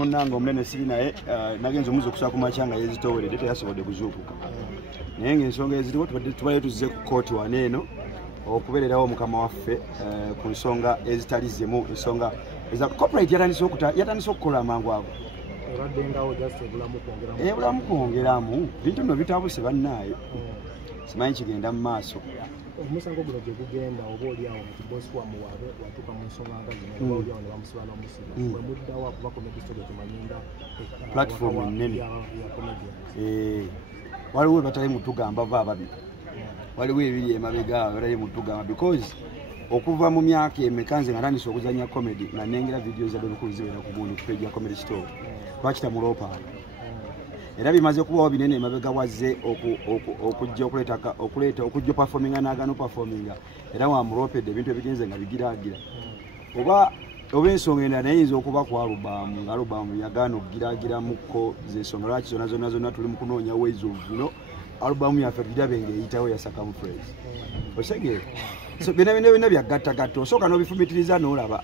Munango mnene siri naye nagenze omuzo kusaka kumachanga yezitowere teyasobodde kuzuukuka naye ng'ensonga eziriwo tubadde tuzze ku kooti wano eno okubeererawo mukama waffe ku nsonga ezitali zimu ensonga eza corporate yatandise okukola amangu ago ebulamu kwongeramu bintu bino bitabuse bannaayo simanyi kigenda mu maaso omusango guno gye gugenda oba oli awo nti bosi wamu waabe watuuka mu nsonga nga zino oli awo ne bamusiba n'omusiba wemuddawo akuba comedy story temanyiinda platform ennene waliwo batali mutugamba va ababiri waliwo ebiri emabega batali mutugamba because okuva mu myaka emeka nze nga ntandise okuzanya comedy nga nengera video za bebukulu ziwera ku gundi ku page ya comedy store lwakita mu loopaalo era bimaze kubawo binene emabega wazze okujja performinga n'agaana performinga era wamuloopedde ebintu ebigenze nga bigiraagira oba ensonga endala nayinza okuba ku alubamu nga alubamu yagaana okugiraagiramuko zensonga lwaki zonna tuli mu kunoonya ways of alubamu yaffe tugirabe ng'eyitawo ya circumference osegeera so byonna byagattagatta osooka n'obifumitiriza n'olaba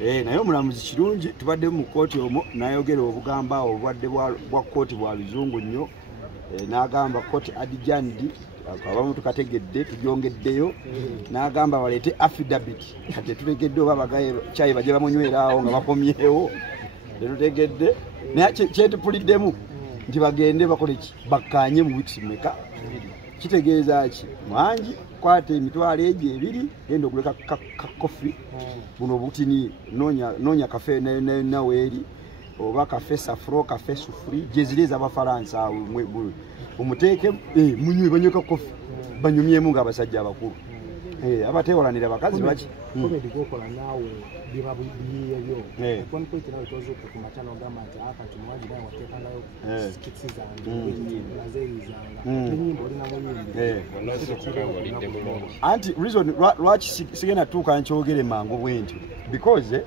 naye omulamuzi kirungi tubadde mu kooti omwo n'ayogera obugamba obwadde bwa kooti bwa luzungu nnyo n'agamba kooti adijandi abamu tukategedde tubyongeddeyo n'agamba baleete affidavit kati tutegedde oba bagaye kyayi bajje bamunyweraawo nga bakomyewo tetutegedde naye kyetupuliddemu nti bagende bakole ki bakkaanye mu wiiki meka kitegeeza ki mwangi kwata emitwalo egyo ebiri genda oguleka kakofi buno butini noonya kafe naweeri oba kafe safro kafe sufuri gyezireza abafalansa awo omuteeke munywe banyweka kofi banyumyemu ng'abasajja abakulu abateewalanira bakazi baki comedy gokola naawe biba biyebyo one point nawe tozuuka ku matano ogamba nti akati mwangi naye wateekangayo skitsi zange nazeeyizanga enyimba olinamu nyimbi anti reason lwaki sigenda tuuka nkyogere mangu bwentyo because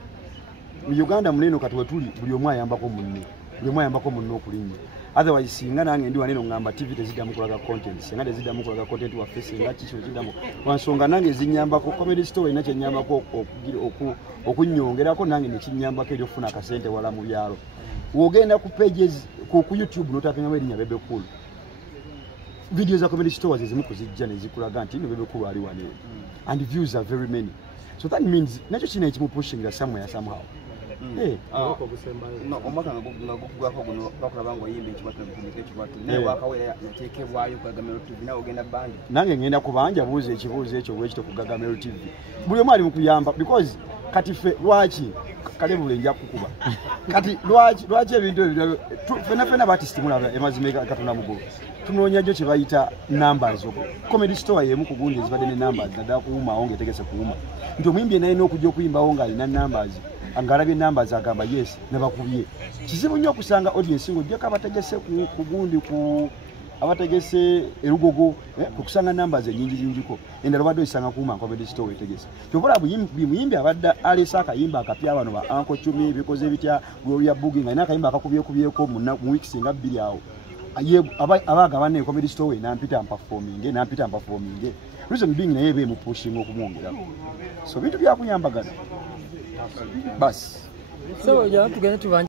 mu Uganda muneno kati wetuli buli omu ayambako munne okulinnya otherwise singa nange ndi waneno ngamba TV teziddamu kulaga content singa teziddamu kulaga content waffe singa kiki kiddamu wansonga nange zinyambako comedy store ina kyenyambako okunyongerako nange nekinyambako eryofuna akasente wala mu byalo wogenda ku pages ku YouTube notapingamu erinnya Bebe Cool video za comedy store zizimu kuzijja nezikulaga nti no Bebe Cool ali wane and views are very many so that means nakyo kina ekimu pushing somewhere somehow no omwaka ngagugwako guno bakulaba ng'oyimba ekibatu nabukumika ekibatu naye wakawera yateekebwayo ku Gagamero TV nawe ogenda bandi nange ngenda kubanja buuza ekibuuzo ekyo bwekito ku Gagamero TV buli omu ali mu kuyamba because kati ffe lwaki kalebule nja kukuba kati lwaki ebintu ebyo fena baartist mulaba emazima Katonda mugulu tunoonya gyo kye bayita numbers comedy store yemu ku gundi ezibadde ne numbers naddala kuwumawo ng'etegese kuwuma nti omuyimbi enayina okujja okuyimbawo ng'alina numbers angalabye numbers agamba yes nabakubye kizibu nnyo okusanga audience ng'ojjako abategese ku gundi abategese erugogo okusanga numbers ennyingiko endala obadde oyisanga kuwuma comedy store wetegese kyobola muyimbi abadde aleese akayimba akapya bano ba Uncle Chumi bikoze bitya Gloria Bugi nga alina akayimba akakubyekubyeko mu weeks nga bbiri awo abagabane comedy store nampita mpafominge reason being naye be mu pushing okumwongerako so bintu byakuyambagana basi so tugende tubanje